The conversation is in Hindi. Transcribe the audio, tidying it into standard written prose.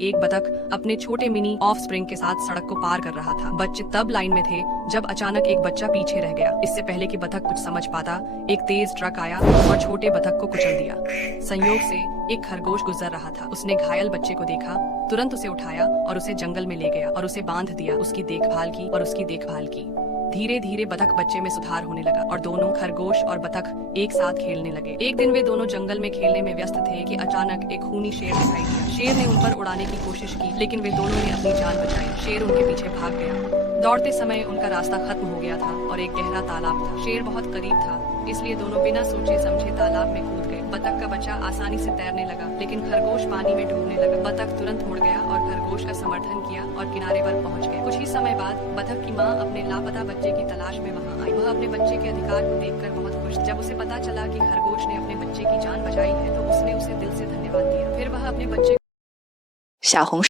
एक बतख अपने छोटे मिनी ऑफ स्प्रिंग के साथ सड़क को पार कर रहा था। बच्चे तब लाइन में थे जब अचानक एक बच्चा पीछे रह गया। इससे पहले कि बतख कुछ समझ पाता, एक तेज ट्रक आया और छोटे बतख को कुचल दिया। संयोग से एक खरगोश गुजर रहा था। उसने घायल बच्चे को देखा, तुरंत उसे उठाया और उसे जंगल में ले गया और उसे बांध दिया। उसकी देखभाल की। धीरे धीरे बतख बच्चे में सुधार होने लगा और दोनों खरगोश और बतख एक साथ खेलने लगे। एक दिन वे दोनों जंगल में खेलने में व्यस्त थे कि अचानक एक खूनी शेर दिखाई दिया। शेर ने उन पर उड़ाने की कोशिश की, लेकिन वे दोनों ने अपनी जान बचाई। शेर उनके पीछे भाग गया। दौड़ते समय उनका रास्ता खत्म हो गया था और एक गहरा तालाब था। शेर बहुत करीब था, इसलिए दोनों बिना सोचे समझे तालाब में कूद गए। बतख का बच्चा आसानी से तैरने लगा, लेकिन खरगोश पानी में डूबने लगा। बतख तुरंत मुड़ गया और खरगोश का समर्थन किया और किनारे पर पहुंच गए। कुछ ही समय बाद बतख की माँ अपने लापता बच्चे की तलाश में वहां आई। वह अपने बच्चे के अधिकार को देखकर बहुत खुश। जब उसे पता चला कि खरगोश ने अपने बच्चे की जान बचाई है, तो उसने उसे दिल से धन्यवाद दिया। फिर वह अपने बच्चे 小红